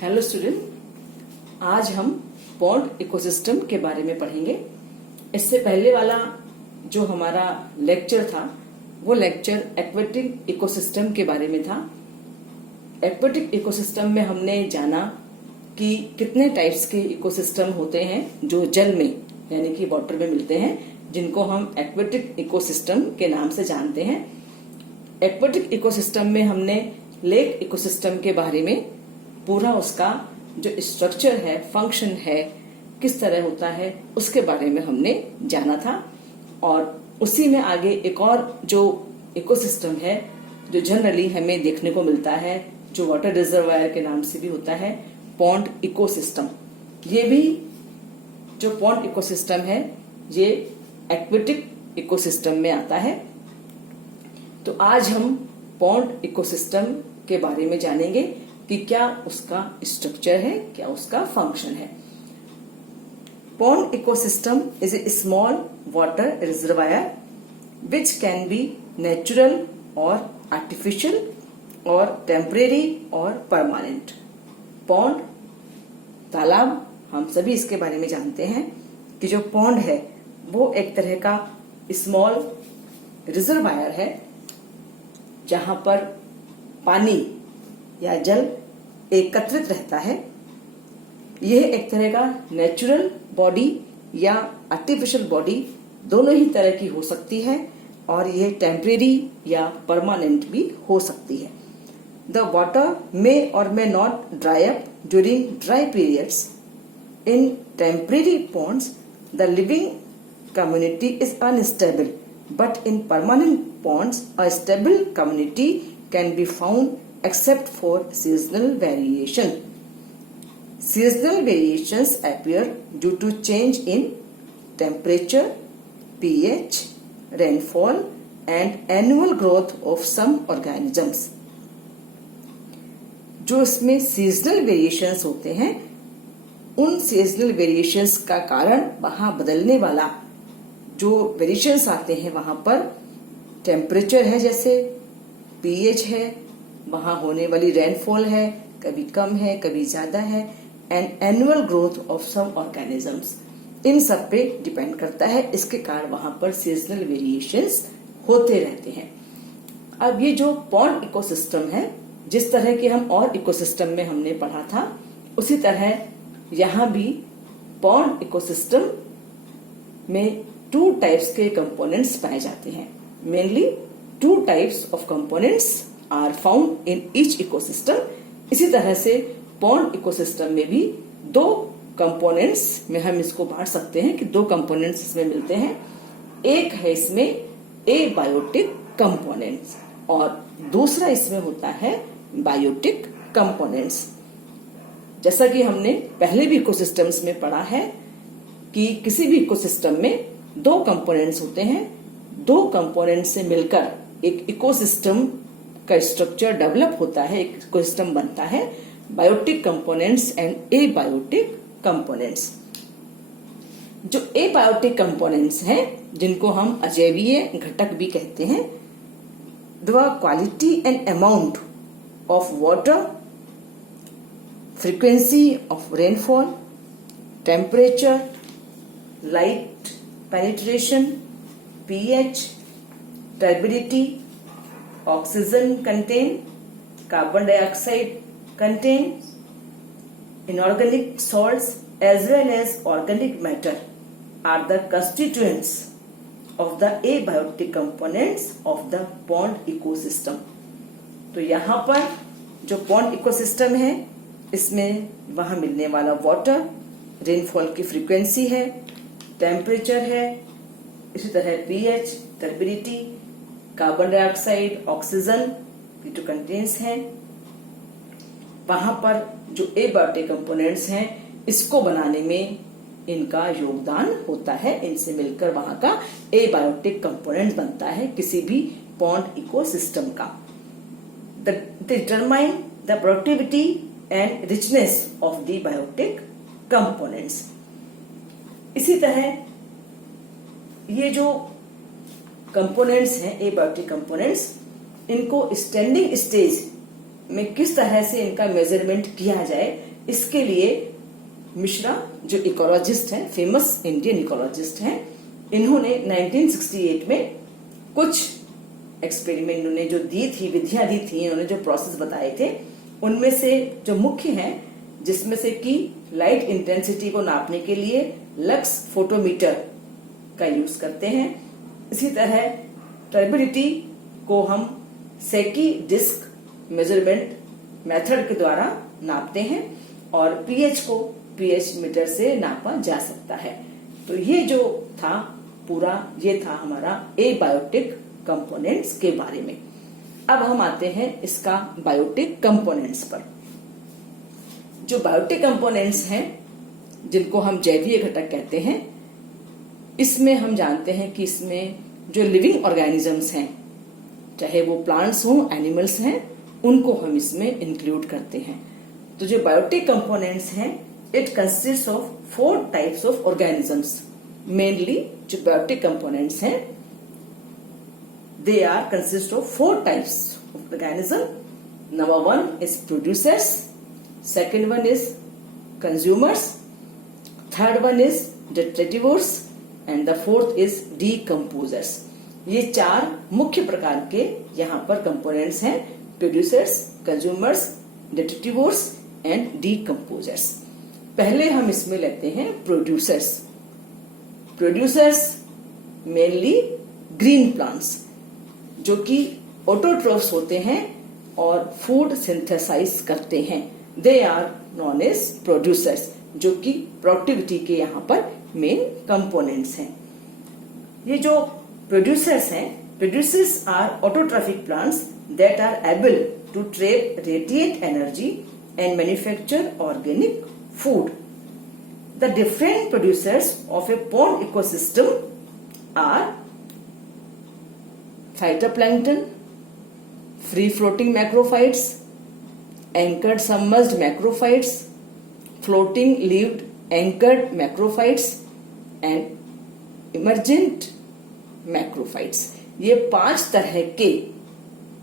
Hello student, आज हम pond ecosystem के बारे में पढ़ेंगे। इससे पहले वाला जो हमारा लेक्चर था वो लेक्चर एक्वेटिक इकोसिस्टम के बारे में था। एक्वेटिक इकोसिस्टम में हमने जाना कि कितने टाइप्स के इकोसिस्टम होते हैं जो जल में यानी कि वाटर में मिलते हैं, जिनको हम एक्वेटिक इकोसिस्टम के नाम से जानते हैं। एक्वेटिक इकोसिस्टम में हमने लेक इकोसिस्टम के बारे में पूरा उसका जो स्ट्रक्चर है, फंक्शन है, किस तरह होता है, उसके बारे में हमने जाना था। और उसी में आगे एक और जो इकोसिस्टम है जो जनरली हमें देखने को मिलता है, जो वाटर रिजर्वायर के नाम से भी होता है, पॉन्ड इकोसिस्टम। ये भी जो पॉन्ड इकोसिस्टम है ये एक्वेटिक इकोसिस्टम में आता है। तो आज हम पॉन्ड इकोसिस्टम के बारे में जानेंगे कि क्या उसका स्ट्रक्चर है, क्या उसका फंक्शन है। Pond ecosystem is a small water reservoir which can be natural और आर्टिफिशियल और टेम्परेरी और परमानेंट। पॉन्ड तालाब, हम सभी इसके बारे में जानते हैं कि जो पॉन्ड है वो एक तरह का स्मॉल रिजर्वायर है जहां पर पानी या जल एकत्रित रहता है। यह एक तरह का नेचुरल बॉडी या आर्टिफिशियल बॉडी दोनों ही तरह की हो सकती है और यह टेम्परेरी या परमानेंट भी हो सकती है। द वाटर मे और may not dry up during dry periods. In temporary ponds the living community is unstable, but in permanent ponds a stable community can be found except for seasonal variation. Seasonal variations appear due to change in temperature, pH, rainfall and annual growth of some organisms. जो इसमें seasonal variations होते हैं, उन seasonal variations का कारण वहां बदलने वाला जो वेरिएशंस आते हैं वहां पर टेम्परेचर है, जैसे पीएच है, वहां होने वाली रेनफॉल है, कभी कम है कभी ज्यादा है, and annual growth of some organisms, इन सब पे डिपेंड करता है। इसके कारण वहां पर सीजनल वेरिएशंस होते रहते हैं। अब ये जो पॉन्ड इकोसिस्टम है, जिस तरह के हम और इकोसिस्टम में हमने पढ़ा था, उसी तरह यहाँ भी पॉन्ड इकोसिस्टम में टू टाइप्स के कंपोनेंट्स पाए जाते हैं। Mainly two types of components are found in each ecosystem. इसी तरह से पॉन्ड इकोसिस्टम में भी दो कंपोनेंट्स में हम इसको बांट सकते हैं कि दो कंपोनेंट्स इसमें मिलते हैं। एक है इसमें एबायोटिक कंपोनेंट्स और दूसरा इसमें होता है बायोटिक कंपोनेंट्स। जैसा कि हमने पहले भी इकोसिस्टम्स में पढ़ा है कि किसी भी इकोसिस्टम में दो कंपोनेंट्स होते हैं। दो कंपोनेंट्स से मिलकर एक इकोसिस्टम का स्ट्रक्चर डेवलप होता है, एक इकोसिस्टम बनता है। Biotic components and abiotic components. जो एबायोटिक कंपोनेंट्स हैं, जिनको हम अजैवीय घटक भी कहते हैं, the quality and amount of water, frequency of rainfall, temperature, light penetration, pH, turbidity, oxygen content, carbon dioxide content, inorganic salts as well as organic matter are the constituents of the abiotic components of the pond ecosystem. तो यहाँ पर जो pond ecosystem है, इसमें वहां मिलने वाला water, rainfall की फ्रीक्वेंसी है, टेम्परेचर है, इसी तरह pH, turbidity, carbon dioxide, oxygen, ये जो कंटेंट्स हैं, वहां पर जो एबायोटिक कंपोनेंट्स हैं, इसको बनाने में इनका योगदान होता है। इनसे मिलकर वहां का एबायोटिक कंपोनेंट बनता है किसी भी पॉन्ड इकोसिस्टम का। Determine the productivity and richness of the biotic components. इसी तरह ये जो कंपोनेंट्स हैं, एबायोटिक कंपोनेंट्स, इनको स्टैंडिंग स्टेज में किस तरह से इनका मेजरमेंट किया जाए, इसके लिए मिश्रा जो इकोलॉजिस्ट हैं, फेमस इंडियन इकोलॉजिस्ट हैं, इन्होंने 1968 में कुछ एक्सपेरिमेंट उन्होंने जो दी थी, विधियां दी थी, उन्होंने जो प्रोसेस बताए थे, उनमें से जो मुख्य हैं, जिसमें से कि लाइट इंटेंसिटी को नापने के लिए लक्स फोटोमीटर का यूज करते हैं। इसी तरह टर्बिडिटी को हम सेकी डिस्क मेजरमेंट मेथड के द्वारा नापते हैं और पीएच को पीएच मीटर से नापा जा सकता है। तो ये जो था पूरा, ये था हमारा एबायोटिक कंपोनेंट्स के बारे में। अब हम आते हैं इसका बायोटिक कंपोनेंट्स पर। जो बायोटिक कंपोनेंट्स हैं, जिनको हम जैवीय घटक कहते हैं, इसमें हम जानते हैं कि इसमें जो लिविंग ऑर्गेनिजम्स हैं, चाहे वो प्लांट्स हों, एनिमल्स हैं, उनको हम इसमें इंक्लूड करते हैं। तो जो बायोटिक कंपोनेंट्स हैं, it consist of 4 types of organisms. Mainly जो बायोटिक कंपोनेंट्स हैं, they are consist of 4 types of organism. Number 1 is producers, second one is consumers, third one is detritivores and the fourth is decomposers. ये 4 मुख्य प्रकार के यहाँ पर components हैं, producers, consumers, detritivores and decomposers. पहले हम इसमें लेते हैं producers. Producers mainly green plants, जो कि ऑटोट्रोफ्स होते हैं और फूड सिंथेसाइज करते हैं, they are known as producers, जो कि प्रोडक्टिविटी के यहाँ पर मेन कंपोनेंट्स हैं। ये जो प्रोड्यूसर्स हैं, producers are autotrophic plants that are able to trap radiate energy and manufacture organic food. The different producers of a pond ecosystem are phytoplankton, free floating macrophytes, anchored submerged macrophytes, floating leaved anchored macrophytes and emergent macrophytes. ये 5 तरह के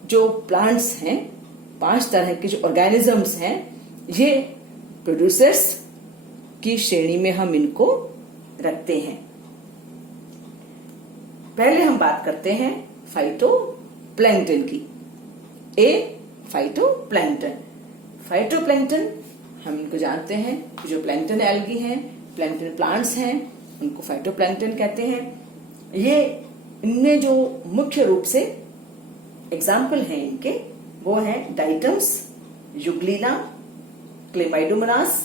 जो plants हैं, 5 तरह के जो organisms हैं, ये प्रोड्यूसर्स की श्रेणी में हम इनको रखते हैं। पहले हम बात करते हैं फाइटोप्लैंक्टन की। ए फाइटोप्लैंक्टन। फाइटोप्लैंक्टन हम इनको जानते हैं कि जो प्लैंक्टन एल्गी हैं, प्लैंक्टन प्लांट्स हैं, उनको फाइटोप्लैंक्टन कहते हैं। ये इनमें जो मुख्य रूप से एग्जाम्पल हैं इनके, वो हैं diatoms, Euglena, Chlamydomonas,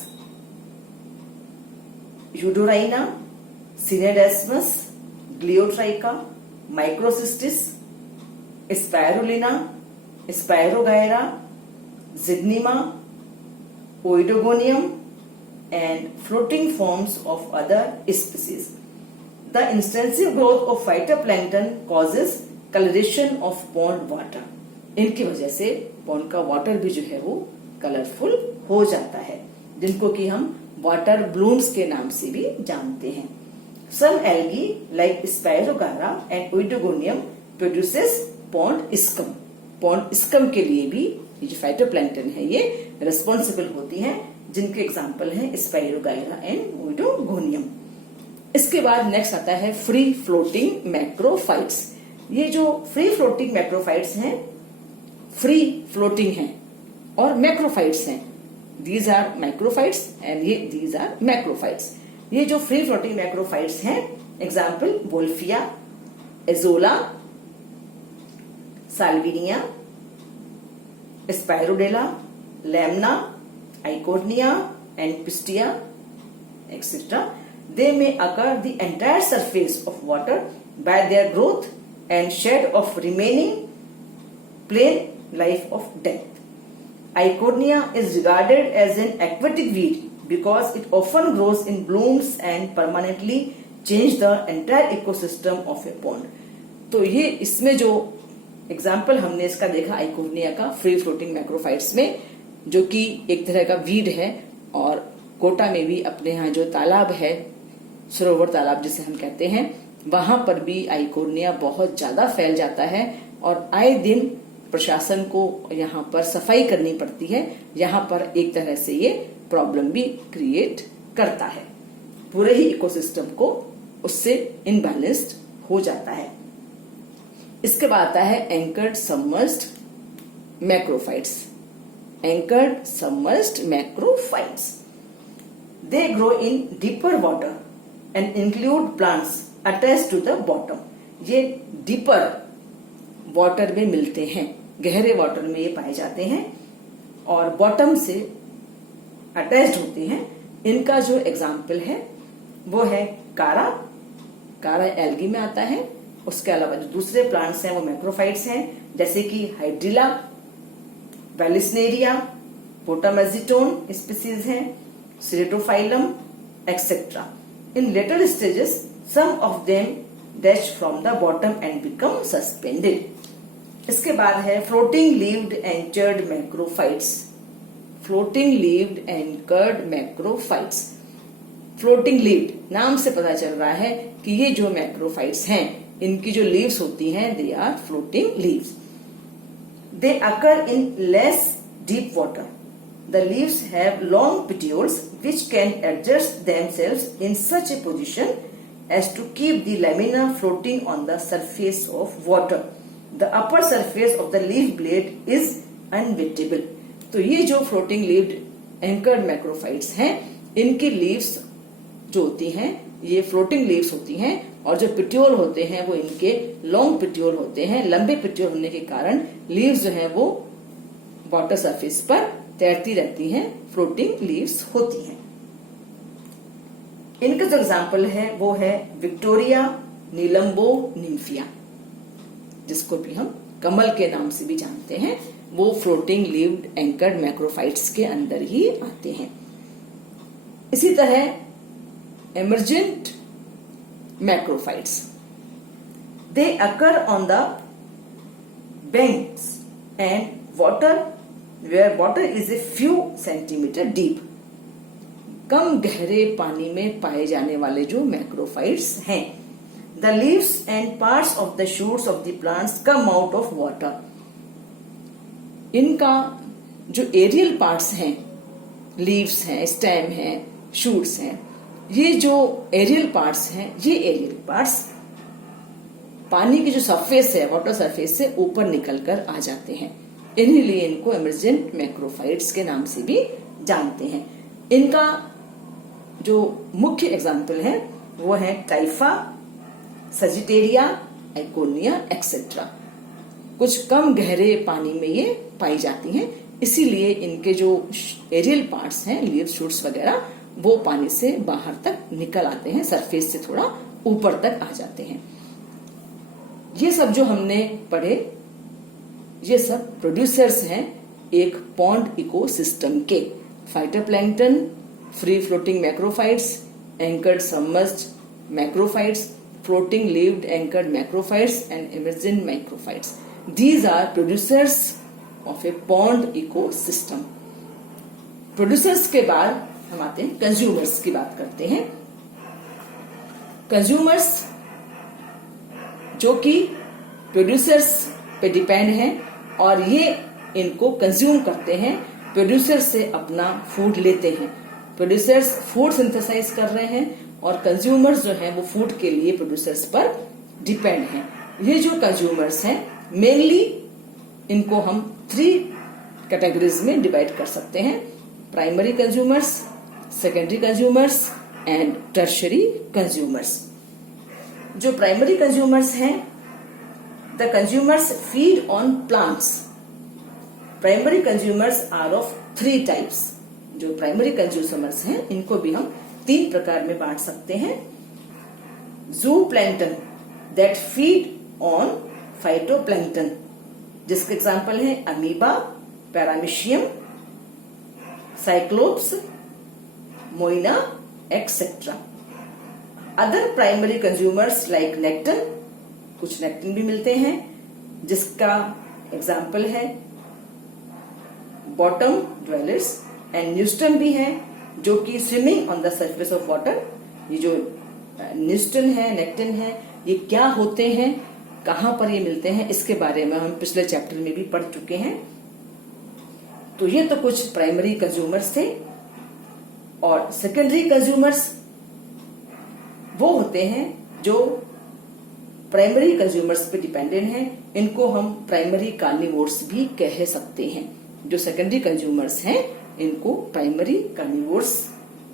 Eudorina, Scenedesmus, Gloeotrichia, Microcystis, Spirulina, Spirogyra, Zygnema, Oedogonium and floating forms of other species. The extensive growth of phytoplankton causes coloration of pond water. इनकी वजह से पॉन्ड का वाटर भी जो है वो कलरफुल हो जाता है, जिनको कि हम वाटर ब्लूम्स के नाम से भी जानते हैं। Some algae like Spirogyra and Oidogonium produces pond scum. Pond scum के लिए भी ये जो फाइटोप्लैंक्टन है ये रिस्पॉन्सिबल होती हैं, जिनके एग्जाम्पल हैं स्पाइरोगायरा एंड ओइडोगोनियम। इसके बाद नेक्स्ट आता है फ्री फ्लोटिंग मैक्रोफाइट्स। ये जो फ्री फ्लोटिंग मैक्रोफाइट्स हैं, फ्री फ्लोटिंग हैं और मैक्रोफाइट्स हैं। दीज आर माइक्रोफाइट्स एंड ये दीज आर मैक्रोफाइट्स। ये जो फ्री फ्लोटिंग मैक्रोफाइट्स हैं, example Wolffia, Azolla, Salvinia, Spirodela, Lemna, Eichhornia and Pistia, etc. They may occur the entire surface of water by their growth and shed of remaining plain life of death. Eichhornia is regarded as an aquatic weed because it often grows in blooms and permanently change the entire ecosystem of a pond. तो ये इसमें जो example हमने इसका देखा Eichhornia का free floating macrophytes में, जो कि एक तरह का वीड है, और कोटा में भी अपने यहाँ जो तालाब है, सरोवर तालाब जिसे हम कहते हैं, वहां पर भी आइकोर्निया बहुत ज्यादा फैल जाता है और आए दिन प्रशासन को यहाँ पर सफाई करनी पड़ती है, यहाँ पर एक तरह से ये प्रॉब्लम भी क्रिएट करता है, पूरे ही इकोसिस्टम को उससे इनबैलेंस्ड हो जाता है। इसके बाद आता है anchored submerged macrophytes. Anchored submerged macrophytes, they grow in deeper water and include plants attached to the bottom. ये डीपर वाटर में मिलते हैं, गहरे वाटर में ये पाए जाते हैं और बॉटम से अटैच्ड होते हैं। इनका जो एग्जाम्पल है वो है कारा, कारा एल्गी में आता है। उसके अलावा जो दूसरे प्लांट्स हैं वो मैक्रोफाइट्स हैं, जैसे कि हाइड्रिला, वेलिस्नेरिया, पोटामेजिटोन स्पीसीज हैं, Ceratophyllum etcetera. In later stages some of them dash from the bottom and become suspended. इसके बाद है floating leaved anchored macrophytes. Floating leaved anchored macrophytes, floating leaved नाम से पता चल रहा है कि ये जो मैक्रोफाइट्स हैं इनकी जो लीव्स होती हैं they are floating leaves. They occur in less deep water. The leaves have long petioles which can adjust themselves in such a position as to keep the lamina floating on the surface of water. The upper surface of the leaf blade is unwettable. तो ये जो floating leaved anchored macrophytes हैं, इनकी leaves जो होती हैं ये floating leaves होती हैं और जो पिट्योल होते हैं वो इनके लॉन्ग पिट्योल होते हैं। लंबे पिट्योल होने के कारण लीव्स जो है वो वाटर सरफेस पर तैरती रहती हैं, फ्लोटिंग लीव्स होती हैं। इनका जो एग्जाम्पल है वो है विक्टोरिया नीलम्बो निम्फिया, जिसको भी हम कमल के नाम से भी जानते हैं। वो फ्लोटिंग लीव्ड एंकर्ड मैक्रोफाइट्स के अंदर ही आते हैं। इसी तरह emergent macrophytes, they occur on the banks and water where water is a few centimeter deep। कम गहरे पानी में पाए जाने वाले जो मैक्रोफाइट्स हैं। The leaves and parts of the shoots of the plants come out of water। इनका जो एरियल पार्ट्स हैं, लीव्स हैं, स्टेम हैं, शूट्स हैं, ये जो एरियल पार्ट्स हैं, ये एरियल पार्ट्स पानी की जो सरफेस है, वाटर सरफेस से ऊपर निकलकर आ जाते हैं। इन्हीं लिए इनको एमर्जेंट मैक्रोफाइट्स के नाम से भी जानते हैं। इनका जो मुख्य एग्जाम्पल है वो है टाइफा, सजिटेरिया, आइकोनिया एक्सेट्रा। कुछ कम गहरे पानी में ये पाई जाती हैं, इसीलिए इनके जो एरियल पार्ट्स हैं, लीव्स, शूट्स वगैरह, वो पानी से बाहर तक निकल आते हैं, सरफेस से थोड़ा ऊपर तक आ जाते हैं। ये सब जो हमने पढ़े ये सब प्रोड्यूसर्स हैं एक पॉन्ड इकोसिस्टम के। Phytoplankton, free floating macrophytes, anchored submerged macrophytes, floating leaved anchored macrophytes and emergent macrophytes. These are producers of a pond ecosystem. Producers के बाद हम आते हैं कंज्यूमर्स की बात करते हैं। कंज्यूमर्स जो कि प्रोड्यूसर्स पे डिपेंड हैं और ये इनको कंज्यूम करते हैं, प्रोड्यूसर से अपना फूड लेते हैं। प्रोड्यूसर्स फूड सिंथेसाइज कर रहे हैं और कंज्यूमर्स जो हैं वो फूड के लिए प्रोड्यूसर्स पर डिपेंड हैं। ये जो कंज्यूमर्स हैं मेनली इनको हम 3 कैटेगरीज में डिवाइड कर सकते हैं। Primary consumers, secondary consumers and tertiary consumers. जो प्राइमरी कंज्यूमर्स हैं, the consumers feed on plants। primary consumers are of 3 types। जो प्राइमरी कंज्यूमर्स हैं इनको भी हम 3 प्रकार में बांट सकते हैं। zooplankton that feed on phytoplankton, जिसके एग्जाम्पल है amoeba, paramecium, cyclops, Moina etcetera. Other primary consumers like nekton, कुछ नेक्टिन भी मिलते हैं, जिसका एग्जाम्पल है बॉटम ड्वेलर्स एंड न्यूस्टन भी है, जो कि swimming on the surface of water. ये जो न्यूस्टन है, नेक्टिन है, ये क्या होते हैं कहां पर ये मिलते हैं इसके बारे में हम पिछले चैप्टर में भी पढ़ चुके हैं। तो ये तो कुछ प्राइमरी कंज्यूमर्स थे। और सेकेंडरी कंज्यूमर्स वो होते हैं जो प्राइमरी कंज्यूमर्स पे डिपेंडेंट हैं। इनको हम प्राइमरी कार्निवोर्स भी कह सकते हैं। जो सेकेंडरी कंज्यूमर्स हैं इनको प्राइमरी कार्निवोर्स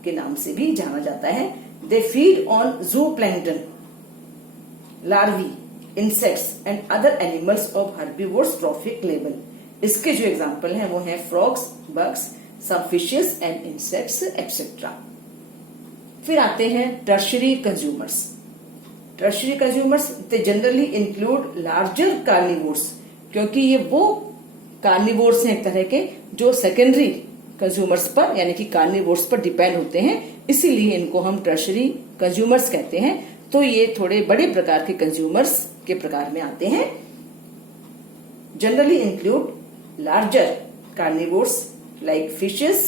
के नाम से भी जाना जाता है। They feed on zooplankton, larvae, insects and other animals of herbivores trophic level। इसके जो एग्जाम्पल हैं वो हैं frogs, bugs, some fishes and insects etcetera. फिर आते हैं tertiary consumers. Tertiary consumers they generally include larger carnivores, क्योंकि ये वो कार्निवोर्स हैं एक तरह के जो सेकेंडरी कंज्यूमर्स पर यानी कि कार्निवोर्स पर डिपेंड होते हैं, इसीलिए इनको हम टर्शियरी कंज्यूमर्स कहते हैं। तो ये थोड़े बड़े प्रकार के कंज्यूमर्स के प्रकार में आते हैं। Generally include larger carnivores like fishes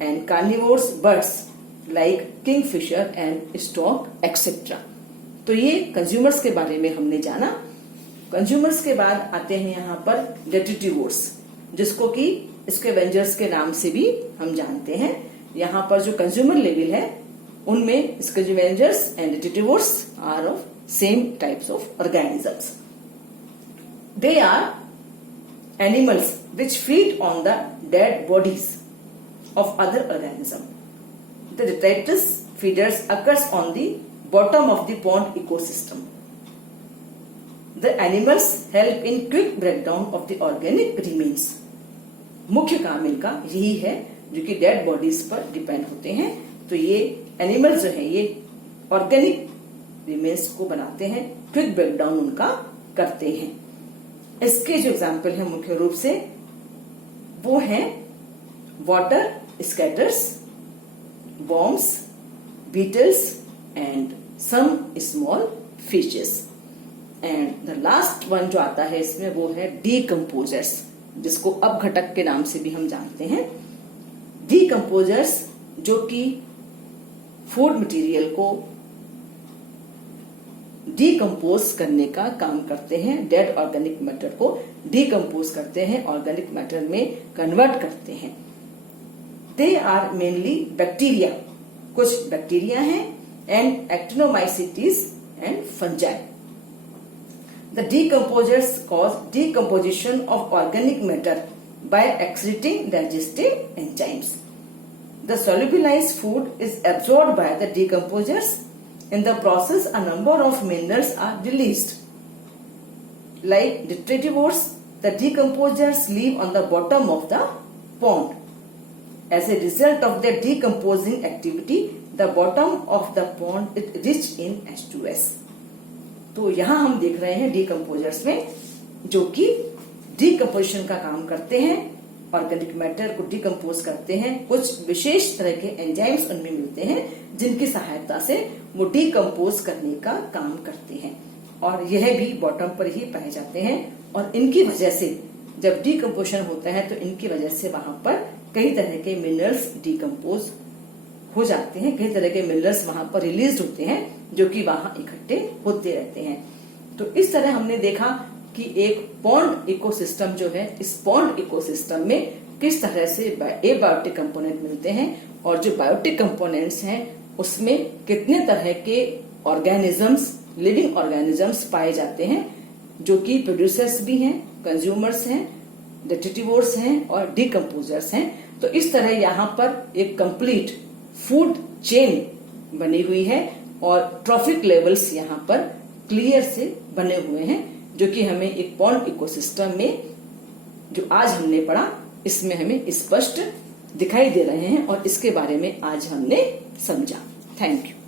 and carnivores birds like Kingfisher and stock etcetera. तो ये कंज्यूमर्स के बारे में हमने जाना। कंज्यूमर्स के बाद आते हैं यहाँ पर डेट्रिटिवोर्स, जिसको कि स्कैवेंजर्स के नाम से भी हम जानते हैं। यहाँ पर जो कंज्यूमर लेवल है उनमें scavengers and detritivores are of same types of organisms. They are animals which feed on the dead bodies of other organism. The detritus feeders occurs on the bottom of the pond ecosystem. The animals help in quick breakdown of the organic remains. मुख्य काम इनका यही है जो कि dead bodies पर depend होते हैं। तो ये एनिमल्स जो है ये ऑर्गेनिक रिमेन्स को बनाते हैं, क्विक ब्रेकडाउन उनका करते हैं। इसके जो एग्जाम्पल है मुख्य रूप से वो हैं water scatters, worms, beetles and some small fishes। And the last one जो आता है इसमें वो है डीकम्पोजर्स, जिसको अपघटक के नाम से भी हम जानते हैं। डीकम्पोजर्स जो कि फूड मटेरियल को डीकम्पोज करने का काम करते हैं, डेड ऑर्गेनिक मैटर को डीकम्पोज करते हैं, ऑर्गेनिक मैटर में कन्वर्ट करते हैं। दे आर मेनली बैक्टीरिया, कुछ बैक्टीरिया हैं, and एक्टिनोमाइसीट्स and fungi. The decomposers cause decomposition of organic matter by excreting digestive enzymes. The solubilized food is absorbed by the decomposers. In the process, a number of minerals are released. Like detritivores, the decomposers live on the bottom of the pond. As a result of their decomposing activity, the bottom of the pond is rich in H2S. तो यहाँ हम देख रहे हैं decomposers में जो कि decomposition का काम करते हैं, ऑर्गेनिक मैटर को डीकम्पोज करते हैं। कुछ विशेष तरह के एंजाइम्स उनमें मिलते हैं जिनकी सहायता से वो डीकम्पोज करने का काम करते हैं, और यह भी बॉटम पर ही पाए जाते हैं। और इनकी वजह से जब डीकम्पोजिशन होता है तो इनकी वजह से वहां पर कई तरह के मिनरल्स डीकम्पोज हो जाते हैं, कई तरह के मिनरल्स वहां पर रिलीज होते हैं जो कि वहां इकट्ठे होते रहते हैं। तो इस तरह हमने देखा कि एक पॉन्ड इकोसिस्टम जो है, इस पॉन्ड इकोसिस्टम में किस तरह से एबायोटिक कंपोनेंट मिलते हैं, और जो बायोटिक कंपोनेंट्स हैं उसमें कितने तरह के ऑर्गेनिजम्स, लिविंग ऑर्गेनिजम्स पाए जाते हैं जो कि प्रोड्यूसर्स भी हैं, कंज्यूमर्स हैं, डेट्रिटिवोर्स हैं और डीकम्पोजर्स हैं। तो इस तरह यहाँ पर एक कंप्लीट फूड चेन बनी हुई है और ट्रॉफिक लेवल्स यहाँ पर क्लियर से बने हुए हैं जो कि हमें एक पॉन्ड इकोसिस्टम में जो आज हमने पढ़ा इसमें हमें स्पष्ट दिखाई दे रहे हैं और इसके बारे में आज हमने समझा। Thank you.